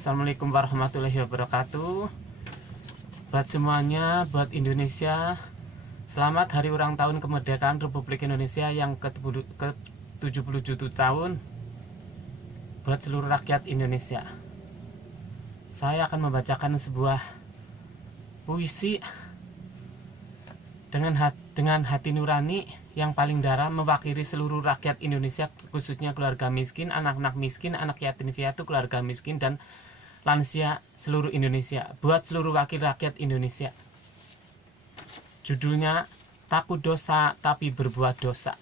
Assalamualaikum warahmatullahi wabarakatuh. Buat semuanya, buat Indonesia, selamat hari ulang tahun kemerdekaan Republik Indonesia yang ke-77 tahun. Buat seluruh rakyat Indonesia, saya akan membacakan sebuah puisi dengan hati nurani yang paling dalam, mewakili seluruh rakyat Indonesia, khususnya keluarga miskin, anak-anak miskin, anak yatim piatu, keluarga miskin, dan lansia seluruh Indonesia. Buat seluruh wakil rakyat Indonesia. Judulnya, takut dosa tapi berbuat dosa.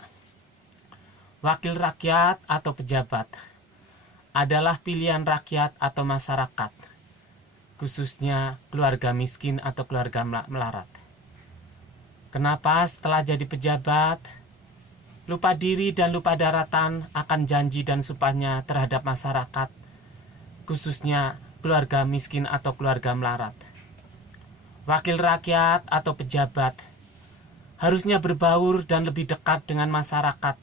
Wakil rakyat atau pejabat adalah pilihan rakyat atau masyarakat, khususnya keluarga miskin atau keluarga melarat. Kenapa setelah jadi pejabat, lupa diri dan lupa daratan akan janji dan sumpahnya terhadap masyarakat, khususnya keluarga miskin atau keluarga melarat? Wakil rakyat atau pejabat harusnya berbaur dan lebih dekat dengan masyarakat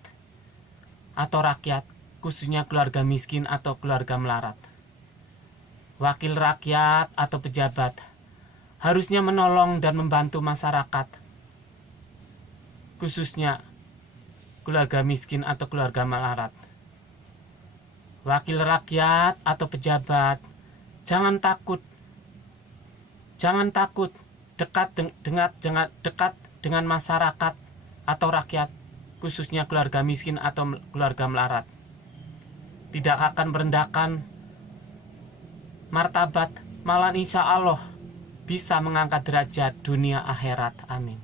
atau rakyat, khususnya keluarga miskin atau keluarga melarat. Wakil rakyat atau pejabat harusnya menolong dan membantu masyarakat, khususnya keluarga miskin atau keluarga melarat. Wakil rakyat atau pejabat jangan takut dekat dengan masyarakat atau rakyat, khususnya keluarga miskin atau keluarga melarat. Tidak akan merendahkan martabat, malah insya Allah bisa mengangkat derajat dunia akhirat. Amin.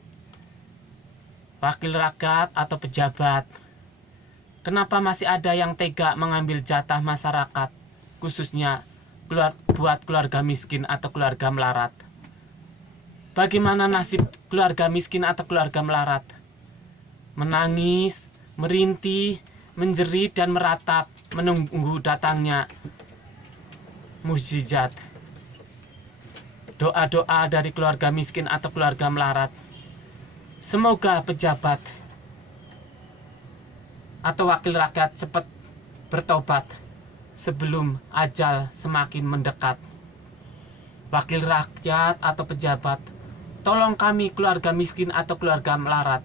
Wakil rakyat atau pejabat, kenapa masih ada yang tega mengambil jatah masyarakat, khususnya buat keluarga miskin atau keluarga melarat? Bagaimana nasib keluarga miskin atau keluarga melarat? Menangis, merintih, menjerit, dan meratap menunggu datangnya mukjizat. Doa-doa dari keluarga miskin atau keluarga melarat. Semoga pejabat atau wakil rakyat cepat bertobat sebelum ajal semakin mendekat. Wakil rakyat atau pejabat, tolong kami keluarga miskin atau keluarga melarat,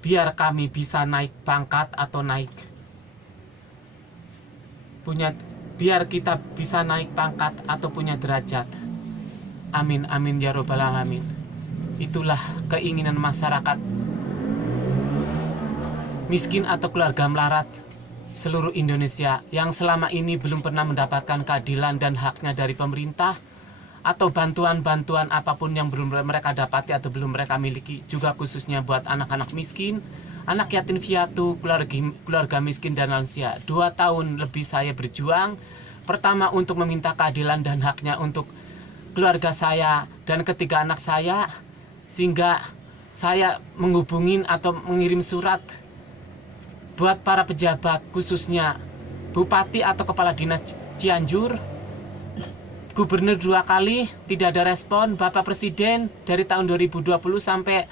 biar kami bisa naik pangkat atau biar kita bisa naik pangkat atau punya derajat. Amin amin ya robbal alamin. Itulah keinginan masyarakat miskin atau keluarga melarat seluruh Indonesia yang selama ini belum pernah mendapatkan keadilan dan haknya dari pemerintah, atau bantuan-bantuan apapun yang belum mereka dapati atau belum mereka miliki. Juga khususnya buat anak-anak miskin, anak yatim piatu, keluarga miskin dan lansia. 2 tahun lebih saya berjuang, pertama untuk meminta keadilan dan haknya untuk keluarga saya dan ketiga anak saya, sehingga saya menghubungin atau mengirim surat buat para pejabat, khususnya Bupati atau Kepala Dinas Cianjur, Gubernur 2 kali, tidak ada respon. Bapak Presiden dari tahun 2020 sampai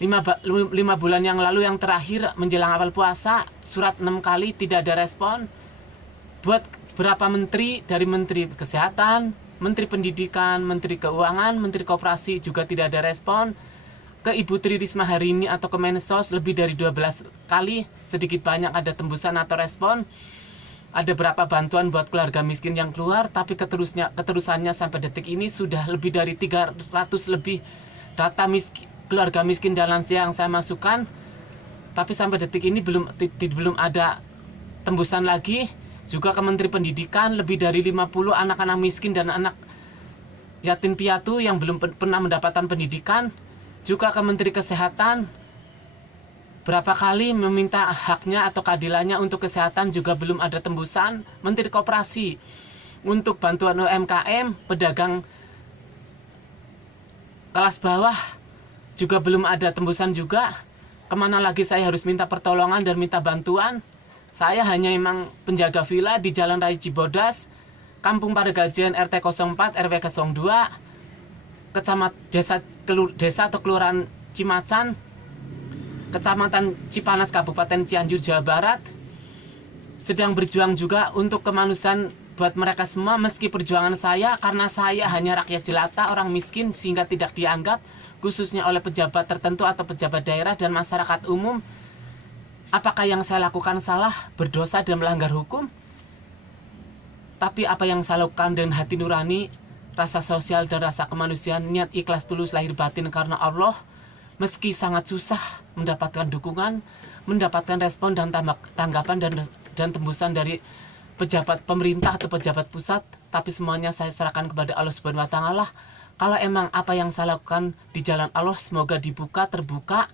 5 bulan yang lalu yang terakhir menjelang awal puasa, surat 6 kali, tidak ada respon. Buat berapa menteri, dari Menteri Kesehatan, Menteri Pendidikan, Menteri Keuangan, Menteri Koperasi juga tidak ada respon. Ke Ibu Tri Risma hari ini atau ke Mensos lebih dari 12 kali, sedikit banyak ada tembusan atau respon. Ada berapa bantuan buat keluarga miskin yang keluar, tapi keterusannya sampai detik ini sudah lebih dari 300 lebih data keluarga miskin dan lansia yang saya masukkan, tapi sampai detik ini belum ada tembusan lagi. Juga ke Menteri Pendidikan lebih dari 50 anak-anak miskin dan anak yatim piatu yang belum pernah mendapatkan pendidikan. Juga ke Menteri Kesehatan berapa kali meminta haknya atau keadilannya untuk kesehatan, juga belum ada tembusan. Menteri Koperasi untuk bantuan UMKM, pedagang kelas bawah juga belum ada tembusan juga. Kemana lagi saya harus minta pertolongan dan minta bantuan? Saya hanya memang penjaga villa di Jalan Raya Cibodas, Kampung Paregajian RT 04 RW 02, desa atau kelurahan Cimacan, Kecamatan Cipanas, Kabupaten Cianjur, Jawa Barat. Sedang berjuang juga untuk kemanusiaan buat mereka semua, meski perjuangan saya, karena saya hanya rakyat jelata, orang miskin, sehingga tidak dianggap, khususnya oleh pejabat tertentu atau pejabat daerah dan masyarakat umum. Apakah yang saya lakukan salah, berdosa dan melanggar hukum? Tapi apa yang saya lakukan dengan hati nurani, rasa sosial dan rasa kemanusiaan, niat ikhlas tulus lahir batin karena Allah, meski sangat susah mendapatkan dukungan, mendapatkan respon dan tanggapan dan tembusan dari pejabat pemerintah atau pejabat pusat, tapi semuanya saya serahkan kepada Allah Subhanahu wa Ta'ala. Kalau emang apa yang saya lakukan di jalan Allah, semoga dibuka, terbuka,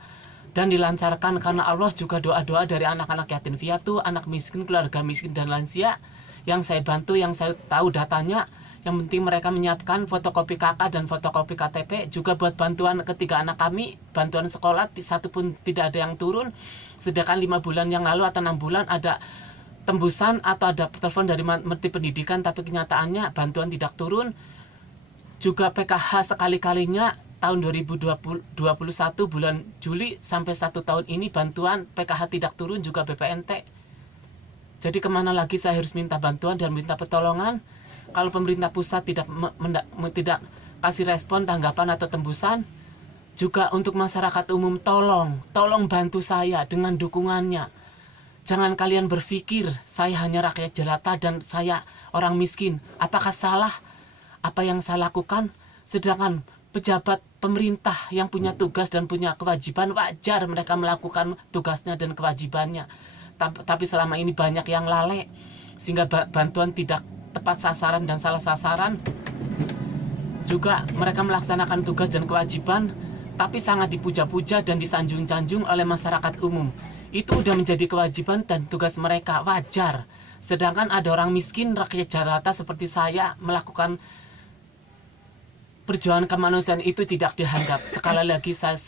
dan dilancarkan, karena Allah juga doa-doa dari anak-anak yatim piatu, anak miskin, keluarga miskin, dan lansia yang saya bantu, yang saya tahu datanya. Yang penting mereka menyiapkan fotokopi KK dan fotokopi KTP, juga buat bantuan ketiga anak kami, bantuan sekolah, satu pun tidak ada yang turun. Sedangkan 5 bulan yang lalu atau 6 bulan ada tembusan atau ada telepon dari Menteri Pendidikan, tapi kenyataannya bantuan tidak turun. Juga PKH sekali-kalinya tahun 2021 bulan Juli sampai 1 tahun ini bantuan PKH tidak turun, juga BPNT. Jadi kemana lagi saya harus minta bantuan dan minta pertolongan kalau pemerintah pusat tidak kasih respon, tanggapan atau tembusan? Juga untuk masyarakat umum, tolong bantu saya dengan dukungannya. Jangan kalian berpikir saya hanya rakyat jelata dan saya orang miskin. Apakah salah apa yang saya lakukan? Sedangkan pejabat pemerintah yang punya tugas dan punya kewajiban, wajar mereka melakukan tugasnya dan kewajibannya. Tapi selama ini banyak yang lalai, sehingga bantuan tidak tepat sasaran dan salah sasaran. Juga mereka melaksanakan tugas dan kewajiban, tapi sangat dipuja-puja dan disanjung-sanjung oleh masyarakat umum. Itu udah menjadi kewajiban dan tugas mereka, wajar. Sedangkan ada orang miskin, rakyat jelata seperti saya melakukan perjuangan kemanusiaan, itu tidak dianggap. Sekali lagi saya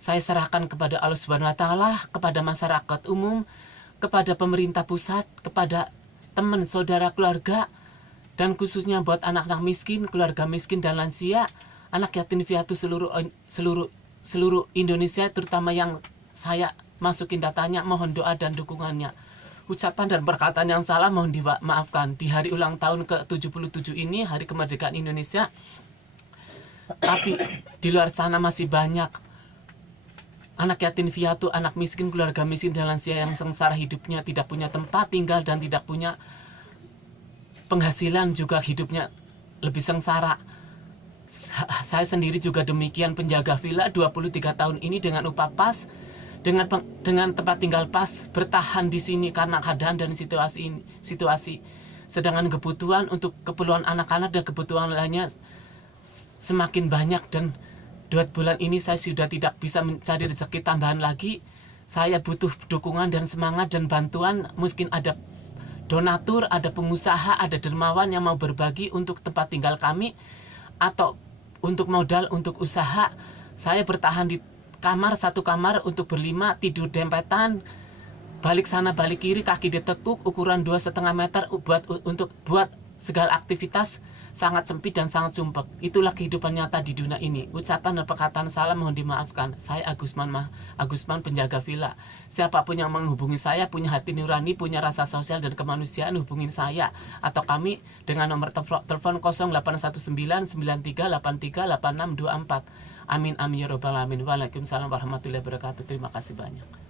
serahkan kepada Allah Subhanahu wa Ta'ala, kepada masyarakat umum, kepada pemerintah pusat, kepada teman, saudara, keluarga, dan khususnya buat anak-anak miskin, keluarga miskin dan lansia, anak yatim piatu seluruh Indonesia, terutama yang saya masukin datanya, mohon doa dan dukungannya. Ucapan dan perkataan yang salah mohon dimaafkan. Di hari ulang tahun ke-77 ini, hari kemerdekaan Indonesia, tapi di luar sana masih banyak anak yatim piatu, anak miskin, keluarga miskin dan lansia yang sengsara hidupnya, tidak punya tempat tinggal dan tidak punya penghasilan, juga hidupnya lebih sengsara. Saya sendiri juga demikian, penjaga villa 23 tahun ini dengan upah pas, dengan tempat tinggal pas, bertahan di sini karena keadaan dan situasi. Sedangkan kebutuhan untuk keperluan anak-anak dan kebutuhan lainnya semakin banyak, dan 2 bulan ini saya sudah tidak bisa mencari rezeki tambahan lagi. Saya butuh dukungan dan semangat dan bantuan. Mungkin ada donatur, ada pengusaha, ada dermawan yang mau berbagi untuk tempat tinggal kami atau untuk modal untuk usaha. Saya bertahan di kamar, 1 kamar untuk berlima, tidur dempetan, balik sana balik kiri, kaki ditekuk, ukuran 2,5 meter buat segala aktivitas sangat sempit dan sangat sumpek. Itulah kehidupan nyata di dunia ini. Ucapan dan perkataan salah mohon dimaafkan. Saya Agusman, penjaga villa. Siapapun yang menghubungi saya, punya hati nurani, punya rasa sosial dan kemanusiaan, hubungin saya atau kami dengan nomor telepon 081993838624. Amin amin ya robbal alamin. Waalaikumsalam warahmatullahi wabarakatuh. Terima kasih banyak.